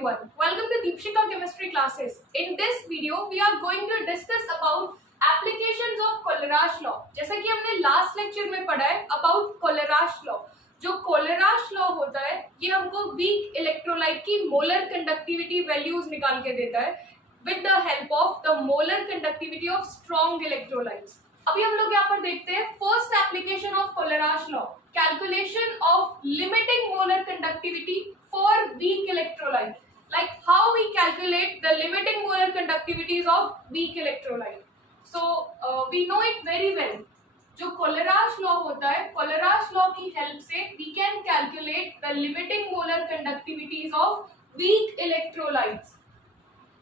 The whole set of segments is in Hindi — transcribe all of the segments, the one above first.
everyone. Welcome to Deepshika Chemistry classes. In this video, we are going to discuss about applications of Kohlraasch law. जैसा कि हमने लास्ट लेक्चर में पढ़ा है about Kohlraasch law. जो Kohlraasch law होता है, ये हमको weak electrolyte की molar conductivity values निकाल के देता है with the help of the molar conductivity of strong electrolytes. अभी हम लोग यहाँ पर देखते हैं first application of Kohlraasch law. Calculation of limiting molar conductivity for weak electrolyte. Like how we calculate the limiting molar conductivities of weak electrolyte. So we know it very well. जो Kohlraasch law होता है, Kohlraasch law की help से we can calculate the limiting molar conductivities of weak electrolytes.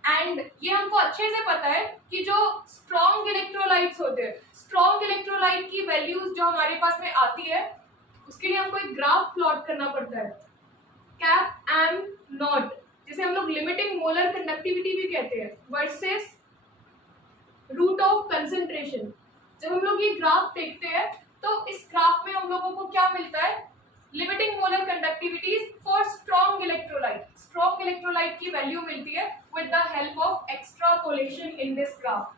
And ये हमको अच्छे से पता है कि जो स्ट्रॉन्ग इलेक्ट्रोलाइट्स होते हैं, स्ट्रॉन्ग इलेक्ट्रोलाइट की वैल्यूज जो हमारे पास में आती है, उसके लिए हमको एक ग्राफ प्लॉट करना पड़ता है, कैप एम नॉट, जिसे हम लोग लिमिटिंग मोलर कंडक्टिविटी भी कहते हैं, वर्सेस रूट ऑफ कंसंट्रेशन. जब हम लोग ये ग्राफ देखते हैं तो इस ग्राफ में हम लोगों को क्या मिलता है, limiting molar conductivities for strong electrolyte. Strong electrolyte की वैल्यू मिलती है with the help of extrapolation in this graph.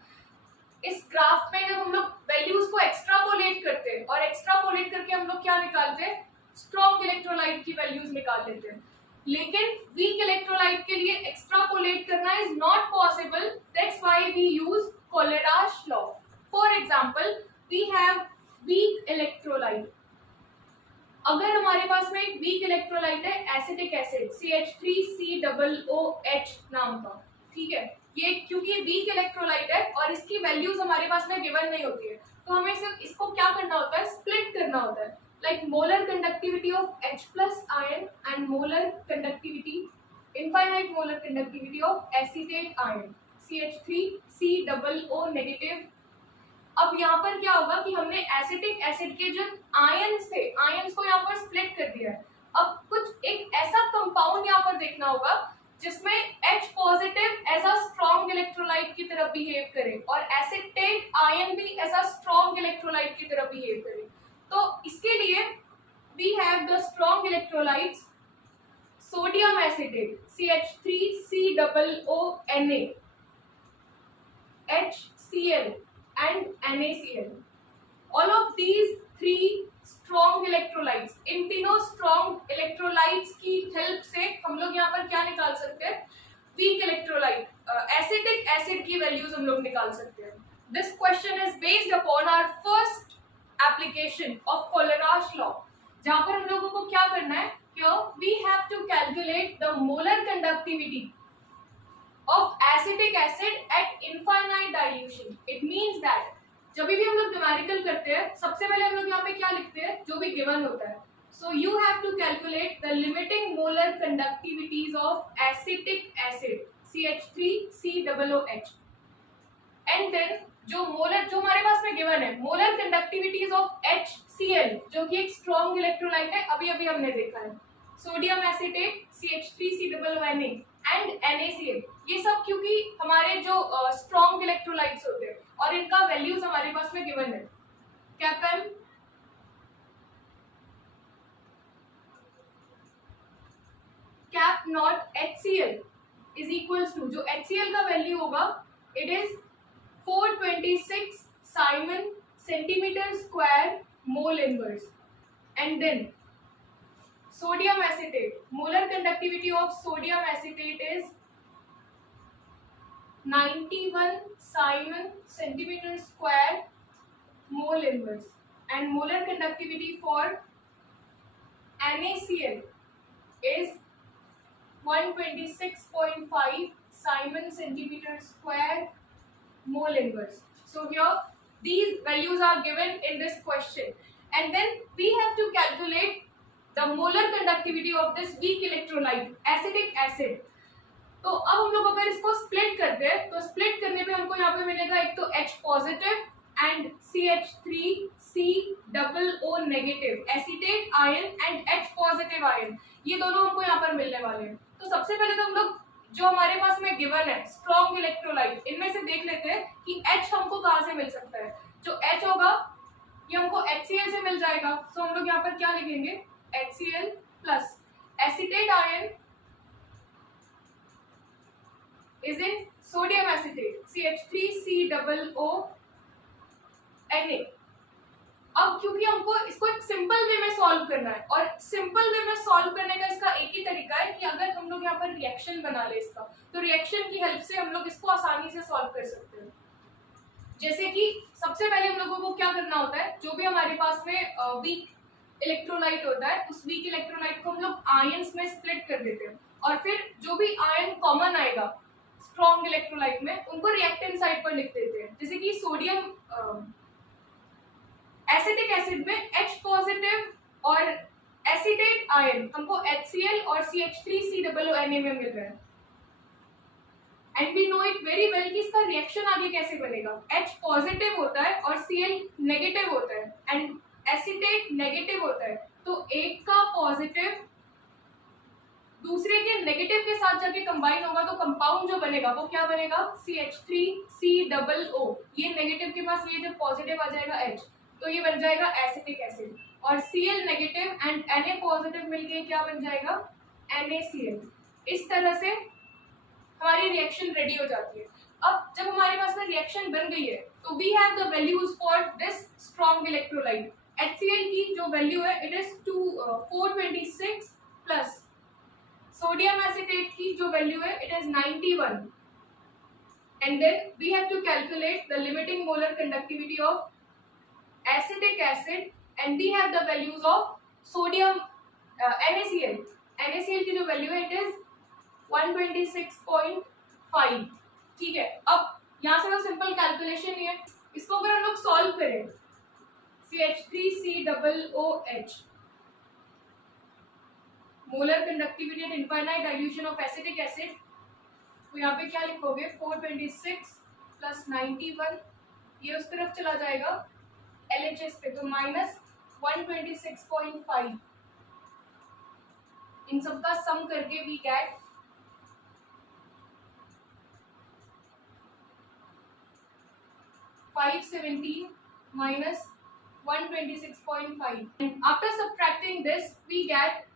इस ग्राफ में जब हम लोग वैल्यूज को एक्सट्रापोलेट करते हैं और एक्सट्रापोलेट करके हम लोग क्या निकालते हैं, स्ट्रॉन्ग इलेक्ट्रोलाइट की वैल्यूज निकाल लेते हैं. लेकिन वीक इलेक्ट्रोलाइट के लिए एक्सट्रापोलेट करना is not possible. That's why we use Kohlraasch law. For example, we have weak electrolyte. अगर हमारे पास में एक वीक इलेक्ट्रोलाइट है, एसिटिक एसिड CH3COOH नाम का, ठीक है, ये क्योंकि वीक इलेक्ट्रोलाइट है और इसकी वैल्यूज हमारे पास में गिवन नहीं होती है, तो हमें सिर्फ इसको क्या करना होता है, स्प्लिट करना होता है. Like molar conductivity of H plus ion and molar conductivity, infinite molar conductivity of acetate ion CH3COO negative. अब यहाँ पर क्या होगा कि हमने एसिटिक एसिड के जो आयंस थे, आयंस को यहाँ पर स्प्लिट कर दिया है. अब कुछ एक ऐसा कंपाउंड यहाँ पर देखना होगा जिसमें H पॉजिटिव ऐसा स्ट्रॉन्ग इलेक्ट्रोलाइट की तरह बिहेव करे और एसिटेट आयन भी ऐसा स्ट्रॉन्ग इलेक्ट्रोलाइट की तरह बिहेव करे. तो इसके लिए we have the strong electrolytes sodium acetate CH3COONA, HCl and NaCl. All of these three strong electrolytes, इन तीनों strong electrolytes की help से हम लोग यहाँ पर क्या निकाल सकते हैं, weak electrolyte, acetic acid की values हम लोग निकाल सकते हैं. This question is based upon our first application of Kohlraasch law, जहाँ पर हम लोगों को क्या करना है, here we have to calculate the molar conductivity of acetic acid at infinite dilution. It means that जब भी हम लोग न्यूमेरिकल करते हैं, सबसे पहले हम लोग यहाँ पे क्या लिखते हैं, जो भी गिवन होता है. So you have to calculate the limiting molar conductivities of acetic acid CH3COOH, and then जो हमारे पास में गिवन है, मोलर कंडक्टिविटीज ऑफ HCl, जो कि एक स्ट्रॉन्ग इलेक्ट्रोलाइट है, अभी अभी हमने देखा है, sodium acetate CH3COONA and NaCl. ये सब क्योंकि हमारे जो स्ट्रॉन्ग इलेक्ट्रोलाइट्स होते हैं और इनका वैल्यूज हमारे पास में गिवन है. Cap naught HCl is equals to, जो HCl का वैल्यू होगा, it is 426 siemens centimetre square mole inverse. And then sodium acetate, molar conductivity of sodium acetate is 91 Simon centimeter square mole inverse, and molar conductivity for NaCl is 126.5 Simon centimeter square mole inverse. So here these values are given in this question, and then we have to calculate the molar conductivity of this weak electrolyte acetic acid. तो अब हम लोग अगर इसको स्प्लिट करते हैं, तो स्प्लिट करने पे हमको यहाँ पे मिलेगा एक तो H positive and CH3COO negative, acetate ion and H positive ion, ये दोनों हमको यहाँ पर मिलने वाले हैं. तो सबसे पहले तो हम लोग जो हमारे पास में गिवन है स्ट्रॉन्ग इलेक्ट्रोलाइट, इनमें से देख लेते हैं कि H हमको कहाँ से मिल सकता है. जो H होगा ये हमको HCl से मिल जाएगा. तो हम लोग यहाँ पर क्या लिखेंगे, HCl plus acetate ion is in sodium acetate CH3COONA। अब क्योंकि हमको इसको एक सिंपल वे में सॉल्व करना है, और सिंपल वे में सॉल्व करने का इसका एक ही तरीका है कि अगर हम लोग यहाँ पर रिएक्शन बना ले इसका, तो रिएक्शन की हेल्प से हम लोग इसको आसानी से सॉल्व कर सकते हैं। जैसे कि सबसे पहले हम लोगों को क्या करना होता है, जो भी हमारे पास में वीक इलेक्ट्रोलाइट होता है, उस वीक इलेक्ट्रोलाइट को हम लोग आयंस में स्प्लिट कर देते हैं, और फिर जो भी आयन कॉमन आएगा स्ट्रॉन्ग इलेक्ट्रोलाइट में, उनको रिएक्टेंट साइड पर लिख देते हैं। जैसे कि सोडियम एसिटिक एसिड में H पॉजिटिव और एसिटेट आयन हमको HCl और CH3COONA में मिल रहा है। And we know it very well कि इसका रिएक्शन आगे कैसे बनेगा। H पॉजिटिव होता है और Cl नेगेटिव होता है, एंड एसिटेट नेगेटिव होता है, तो एक का पॉजिटिव दूसरे के नेगेटिव के साथ जाके कंबाइन होगा, तो कंपाउंड जो बनेगा वो क्या बनेगा, CH3COO। ये नेगेटिव के पास ये जब पॉजिटिव आ जाएगा H, तो ये बन जाएगा एसिटिक एसिड, और Cl negative and Na positive मिलके क्या बन जाएगा, NaCl। इस तरह से हमारी रिएक्शन रेडी हो जाती है। अब जब हमारे पास में रिएक्शन बन गई है, तो we have the values for this strong electrolyte. HCl की जो वैल्यू है it is 426 plus sodium acetate की जो वैल्यू है it is 91, and then we have to calculate the limiting molar conductivity of acetic acid, and we have the values of sodium NaCl। NaCl की जो वैल्यू है इट इज 126.5। ठीक है, अब यहाँ से तो सिंपल कैलकुलेशन ही है, इसको अगर हम लोग सॉल्व करें CH3COOH molar conductivity at infinite dilution of acetic acid, तो यहाँ पे क्या लिखोगे, 426 प्लस 91, ये उस तरफ चला जाएगा LHS पे, तो माइनस 126.5। इन सबका सम करके we get 517 minus 126.5, and after subtracting this we get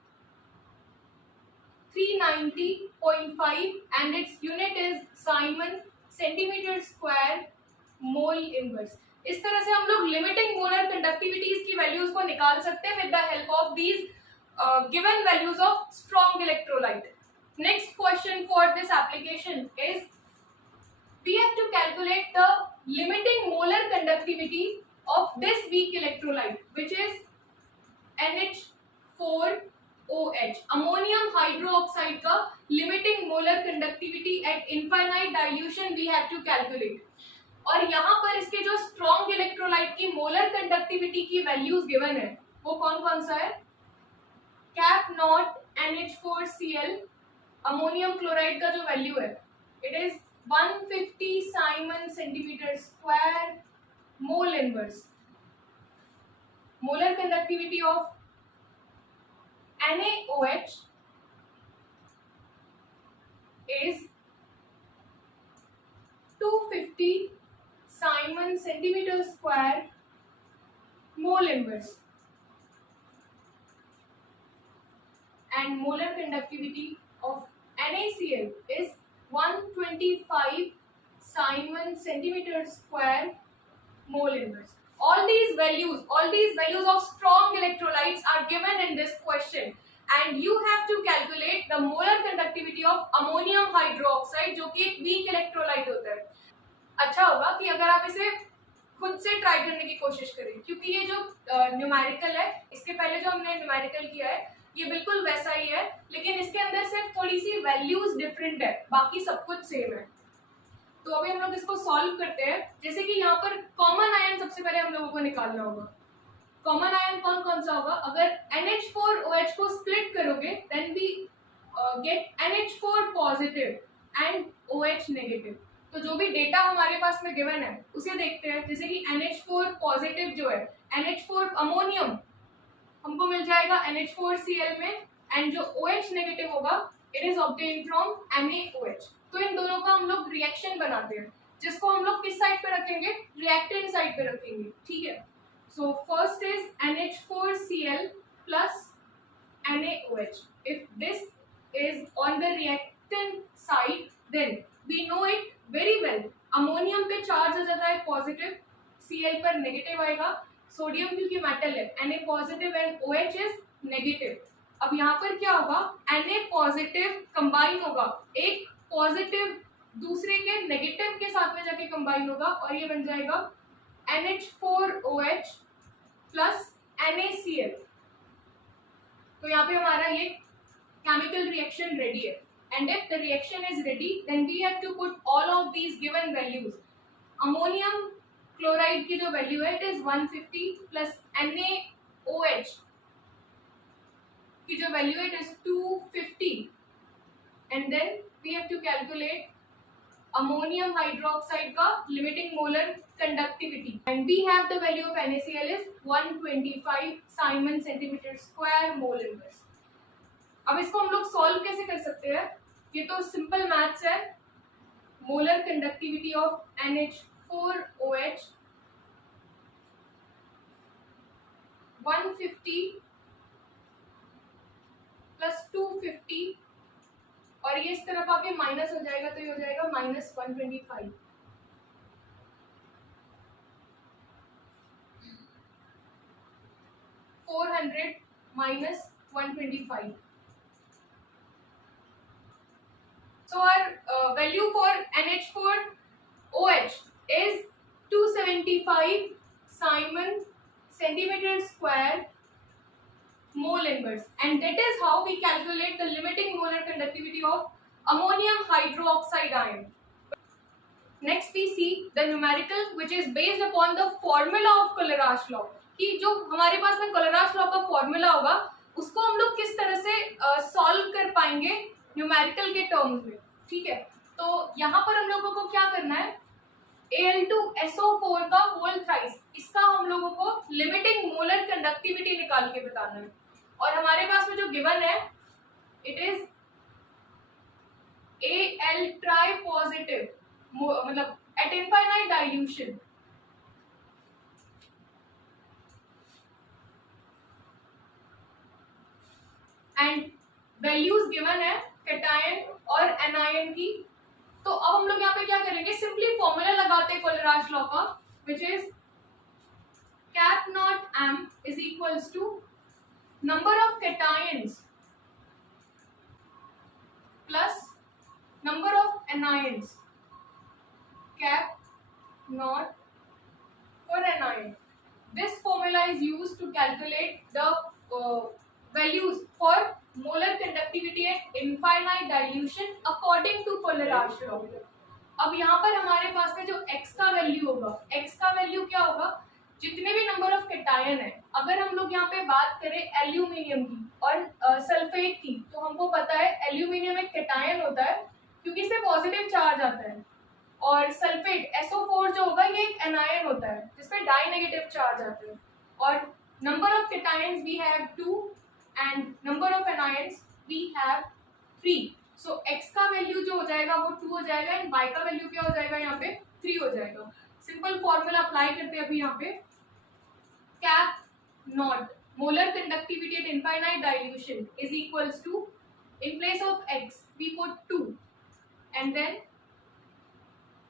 390.5, and its unit is Simon centimeter square mole inverse। इस तरह से हम लोग लिमिटिंग मोलर कंडक्टिविटीज की वैल्यूज को निकाल सकते हैं with the help of these given values of strong electrolyte. Next question for this application is we have to calculate the limiting molar conductivity of this weak electrolyte, which is NH4OH, ammonium hydroxide का limiting molar conductivity at infinite dilution we have to calculate। और यहाँ पर इसके जो स्ट्रॉन्ग इलेक्ट्रोलाइट की मोलर कंडक्टिविटी की वैल्यूज गिवन है वो कौन कौन सा है, cap not NH4Cl ammonium chloride का जो वैल्यू है it is 150 Simon centimeter square mole inverse। molar conductivity of NaOH is 250 Simon centimeter square mole inverse, and molar conductivity of NaCl is 125 Simon centimeter square mole inverse। All these values of strong electrolytes are given in this question, and you have to calculate the molar conductivity of ammonium hydroxide जो कि एक weak electrolyte होता है। अच्छा होगा कि अगर आप इसे खुद से ट्राई करने की कोशिश करें, क्योंकि ये जो न्यूमेरिकल है, इसके पहले जो हमने न्यूमेरिकल किया है ये बिल्कुल वैसा ही है, लेकिन इसके अंदर सिर्फ थोड़ी सी वैल्यूज डिफरेंट है, बाकी सब कुछ सेम है। तो अभी हम लोग इसको सॉल्व करते हैं। जैसे कि यहाँ पर कॉमन आयन सबसे पहले हम लोगों को निकालना होगा। कॉमन आयन कौन कौन सा होगा, अगर NH4OH को स्प्लिट करोगे then we get NH4 positive and OH negative. तो जो भी डेटा हमारे पास में गिवन है उसे देखते हैं। जैसे कि NH4 पॉजिटिव जो है, NH4 अमोनियम हमको मिल जाएगा NH4Cl में, एंड जो OH नेगेटिव होगा it is obtained from NaOH। तो इन दोनों का हम लोग रिएक्शन बनाते हैं, जिसको हम लोग किस साइड पे रखेंगे, रिएक्टेंट साइड पे रखेंगे। ठीक है, so first is NH4Cl plus NaOH। If this is on the reactant side, then we know it very well. Ammonium पे चार्ज आ जाता है पॉजिटिव, Cl पर नेगेटिव आएगा, सोडियम क्योंकि मेटल है Na positive and OH is negative. अब यहाँ पर क्या होगा, Na पॉजिटिव कंबाइन होगा, एक पॉजिटिव दूसरे के नेगेटिव के साथ में जाके कंबाइन होगा और ये बन जाएगा NH4OH प्लस NaCl। तो यहाँ पे हमारा ये केमिकल रिएक्शन रेडी है। And if the reaction is ready, then we have to put all of these given values. Ammonium chloride की जो वैल्यू है it is 150 plus NaOH की जो वैल्यू है it is 250, and then we have to calculate ammonium hydroxide का limiting molar conductivity, and we have the value of NaCl is 125 Simon centimeter square mole inverse। अब इसको हम लोग सॉल्व कैसे कर सकते हैं, ये तो सिंपल मैथ्स है। Molar conductivity of NH4OH 150 plus 250 और ये इस तरफ आके माइनस हो जाएगा, तो ये हो जाएगा -125। -125। So our value for NH4OH is 275 Simon centimeter square mole inverse, and that is how we calculate the limiting molar conductivity of ammonium hydroxide ion. Next we see the numerical which is based upon the formula of Colerache law, कि जो हमारे पास में Colerache law का फॉर्मूला होगा उसको हम लोग किस तरह से सॉल्व कर पाएंगे न्यूमेरिकल के टर्म्स में। ठीक है, तो यहाँ पर हम लोगों को क्या करना है, Al2SO4 का होल थ्राइस, इसका हम लोगों को लिमिटिंग मोलर कंडक्टिविटी निकाल के बताना है। और हमारे पास में जो गिवन है it is Al tri positive, मतलब at infinite dilution, and values given है कैटायन और एनायन की। तो अब हम लोग यहाँ पे क्या करेंगे, सिंपली फॉर्मूला लगाते हैं कोलराज लॉ का, which is cap not m is equals to number of cations plus number of anions, cap not for anion. This formula is used to calculate the values for molar conductivity at infinite dilution according to Colerache law। अब यहाँ पर हमारे पास में जो x का वैल्यू होगा, x का वैल्यू क्या होगा, जितने भी नंबर ऑफ कैटायन है, अगर हम लोग यहाँ पे बात करें एल्यूमिनियम की और सल्फेट की, तो हमको पता है एल्यूमिनियम एक कैटायन होता है क्योंकि इस पे पॉजिटिव चार्ज आता है, और सल्फेट SO4 जो होगा ये एक एनायन होता है जिसपे डाई नेगेटिव चार्ज आता है। और number of cations we have 2 and number of anions we have 3। So x का वैल्यू जो हो जाएगा वो 2 हो जाएगा एंड y का वैल्यू क्या हो जाएगा, यहाँ पे 3 हो जाएगा। सिंपल फॉर्मूला अप्लाई करते हैं अभी यहाँ पे, cap not molar conductivity at infinite dilution is equals to, in place of x we put 2 and then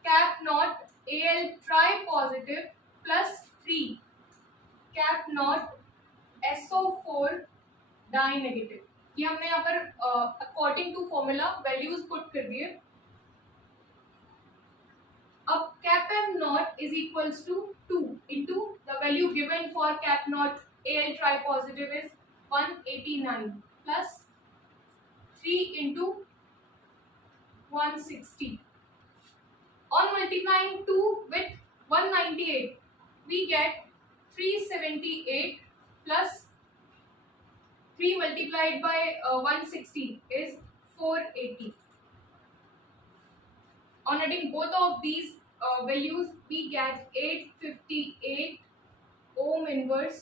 cap not Al tri positive plus 3 cap not SO4 di negative. ये हमने यहाँ पर according to formula values put कर दिए। अब cap m naught is equals to 2 into the value given for cap naught Al tri positive is 189 plus 3 into 160. On multiplying 2 with 198, we get 378 plus 3 multiplied by 160 is 480. On adding both of these values, we get 858 ohm inverse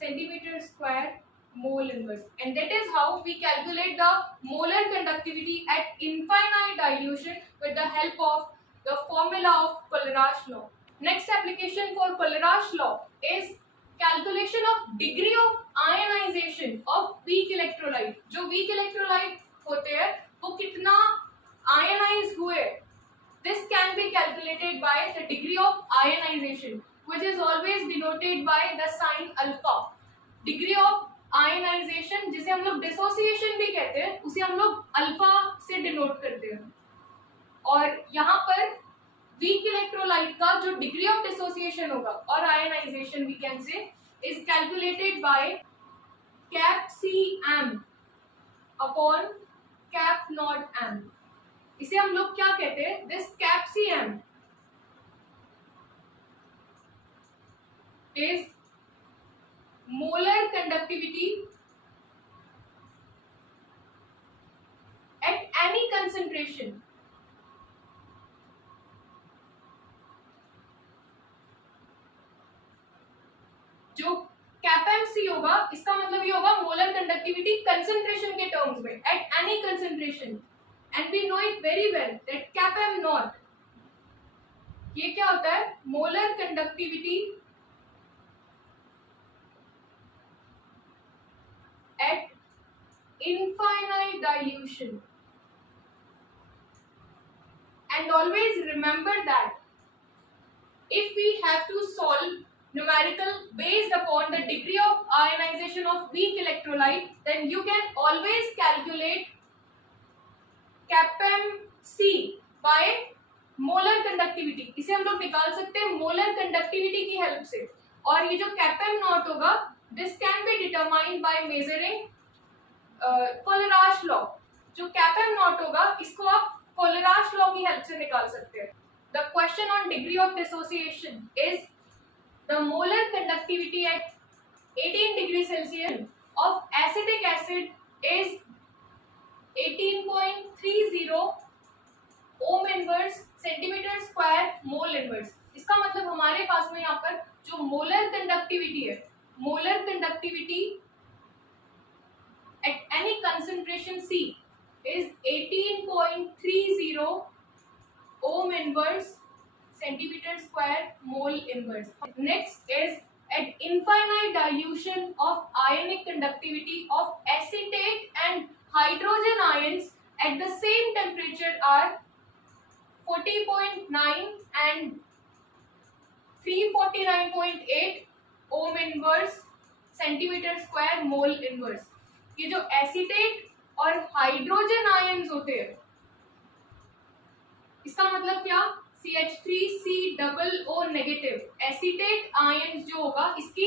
centimeter square mole inverse, and that is how we calculate the molar conductivity at infinite dilution with the help of the formula of Colerache law. Next application for Colerache law is calculation of degree of ionization of weak electrolyte। जो weak electrolyte होते हैं वो कितना आयनाइज हुए, this can be calculated by the degree of ionization, which is always denoted by the sign alpha. Degree of ionization, जिसे हम लोग dissociation भी कहते हैं, उसे हम लोग अल्फा से डिनोट करते हैं. और यहाँ पर weak electrolyte का जो degree of dissociation होगा और ionization we can say is calculated by cap C m upon cap naught m. इसे हम लोग क्या कहते हैं? This cap C m is molar conductivity at any concentration. जो कैप सी होगा इसका मतलब ये होगा मोलर कंडक्टिविटी कंसंट्रेशन के टर्म्स में, at any concentration. And we know it very well that cap M not, ये क्या होता है? Molar conductivity at infinite dilution. And always remember that if we have to solve numerical based upon the degree of ionization of weak electrolyte, then you can always calculate CAPM C by molar conductivity. इसे हम लोग निकाल सकते हैं molar conductivity की हेल्प से. और ये जो CAPM नॉट होगा, this can be determined by measuring कोलराश law. जो CAPM नॉट होगा इसको आप कोलराश law की हेल्प से निकाल सकते हैं. The question on degree of dissociation is the molar conductivity at 18 degrees Celsius of acetic acid is 18.30 ohm inverse centimeter square mole inverse. इसका मतलब हमारे पास में यहाँ पर जो molar conductivity है, molar conductivity at any concentration C is 18.30 ohm inverse centimeter square mole inverse. Next is at infinite dilution of ionic conductivity of acetate and hydrogen ions at the same temperature are 40.9 and 349.8 ohm inverse centimeter square mole inverse. ये जो एसीटेट और हाइड्रोजन आयंस होते हैं, इसका मतलब क्या? CH3COO नेगेटिव एसीटेट आयंस जो होगा इसकी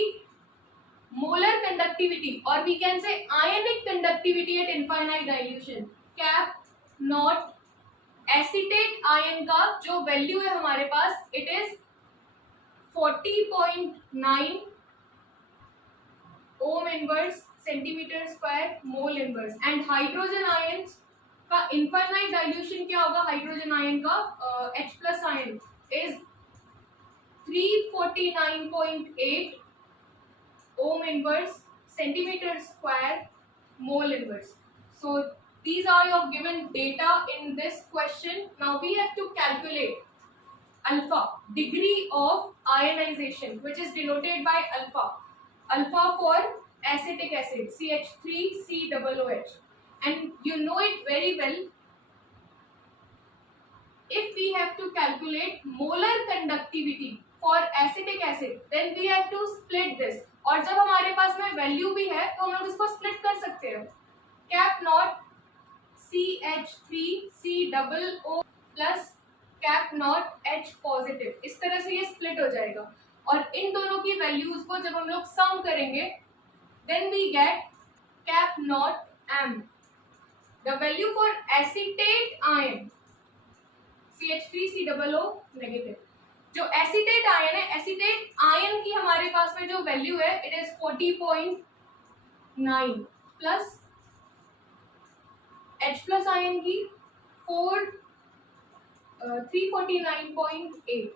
मोलर कंडक्टिविटी और we can say ionic conductivity at infinite dilution, cap naught acetate ion का जो वैल्यू है हमारे पास, it is 40.9 ohm inverse centimetre square mole inverse. And hydrogen ions का इनफाइनाइट डाइल्यूशन क्या होगा? हाइड्रोजन आयन का H plus ion is 349.8 ohm inverse centimeter square mole inverse. So these are your given data in this question. Now we have to calculate alpha, degree of ionization, which is denoted by alpha. Alpha for acetic acid CH3COOH. And you know it very well. If we have to calculate molar conductivity for acetic acid, then we have to split this. और जब हमारे पास में वैल्यू भी है तो हम लोग इसको स्प्लिट कर सकते हैं. Cap not CH3COO plus cap not H positive, इस तरह से ये स्प्लिट हो जाएगा. और इन दोनों की वैल्यूज को जब हम लोग सम करेंगे, then we get cap not M. The value for acetate ion CH3COO negative. जो एसीटेट आयन है, एसीटेट आयन की हमारे पास में जो वैल्यू है, it is 40.9 plus H plus ion की 349.8.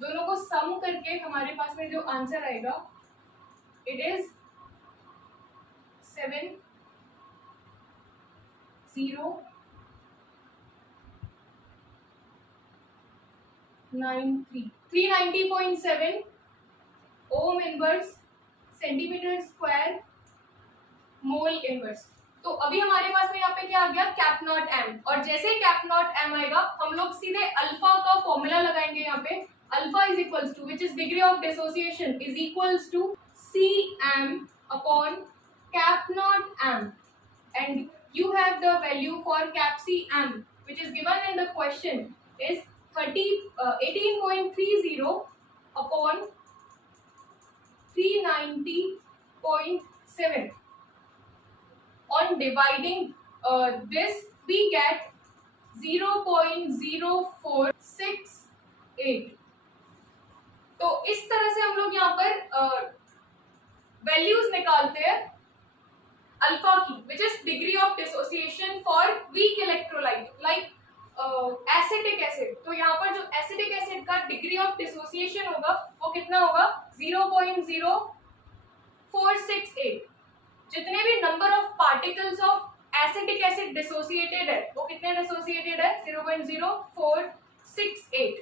दोनों को सम करके हमारे पास में जो आंसर आएगा, it is 390.7 Om inverse centimetre square mole inverse. तो तो अभी हमारे पास में यहाँ पे क्या आ गया, कैप नॉट एम, और जैसे ही कैप नॉट एम आएगा हम लोग सीधे अल्फा का फॉर्मूला लगाएंगे यहाँ पे, alpha is equals to, which is degree of dissociation, is equals to C M upon cap not M, and you have the value for cap C m which is given in the question is 18.30 upon 390.7. On dividing this we get 0.0468. तो इस तरह से हम लोग यहाँ पर वैल्यूज निकालते हैं अल्फा की, विच is degree of dissociation for weak electrolyte like acetic acid. तो यहाँ पर जो एसिटिक एसिड का डिग्री ऑफ डिसोसिएशन होगा वो कितना होगा, 0.0468। जितने भी number of particles of acetic acid dissociated है वो कितने डिसोसिएटेड है, 0.0468।